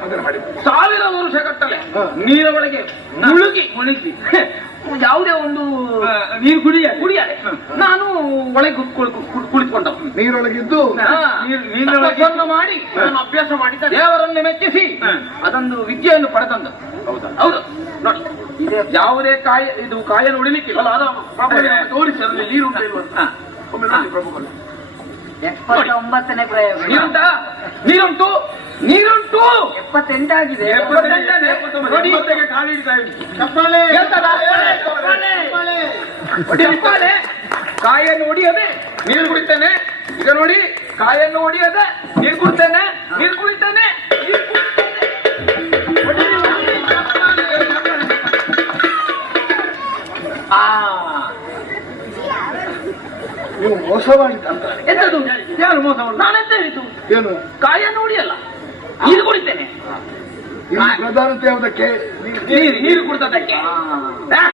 ಸಾಧನೆ ಮಾಡಿ 1000 ವರ್ಷ ಕಟ್ಟಲೆ ನೀರ ಒಳಗೆ ಮುಳುಗಿ ಯಾವುದೇ ಒಂದು ನೀರು ಕುಡಿಯಾರೆ ನಾನು ಒಳಗೆ ಕುಳಿತುಕೊಂಡ ನೀರೊಳಗಿದ್ದು ತಪಸ್ಸನ್ನು ಮಾಡಿ ನಾನು ಅಭ್ಯಾಸ ಮಾಡಿದ್ದ ದೇವರನ್ನು ಮೆಚ್ಚಿಸಿ ಅದೊಂದು ವಿದ್ಯೆಯನ್ನು ಪಡೆದಂದು. ಹೌದು ನೋಡಿ, ಯಾವುದೇ ಇದು ಕಾಯನ್ನು ಉಳಿಲಿಕ್ಕಿಲ್ಲ. ತೋರಿಸಿ ಅದರಲ್ಲಿ ನೀರುಂಟು ಇಲ್ವಂತ ಒಮ್ಮೆ ನೋಡಿ ಪ್ರಭುಗಳು. 79ನೇ ಪ್ರಯೋಗ. ನೀರುಂಟು 78 ಆಗಿದೆ. ಕಾಯನ್ನು ಹೊಡಿಯದೆ ನೀರು ಕುಡಿತೇನೆ. ಈಗ ನೋಡಿ, ಕಾಯನ್ನು ಹೊಡಿಯದೆ ನೀರು ಕುಡಿತೇನೆ, ನೀರು ಕುಡಿತೇನೆ. ನೀವು ಮೋಸವಾಗಿದ್ದ ಎಂತದು? ಯಾರು ಮೋಸ? ನಾನೆಂತ ಹೇಳಿದ್ದು? ಏನು ಕಾಯನ್ನು ಹೊಡಿಯಲ್ಲ, ನೀರು ಕುಡಿತೇನೆ. ಪ್ರಧಾನತೆ ಯಾವುದಕ್ಕೆ? ನೀರು ಕುಡಿದಕ್ಕೆ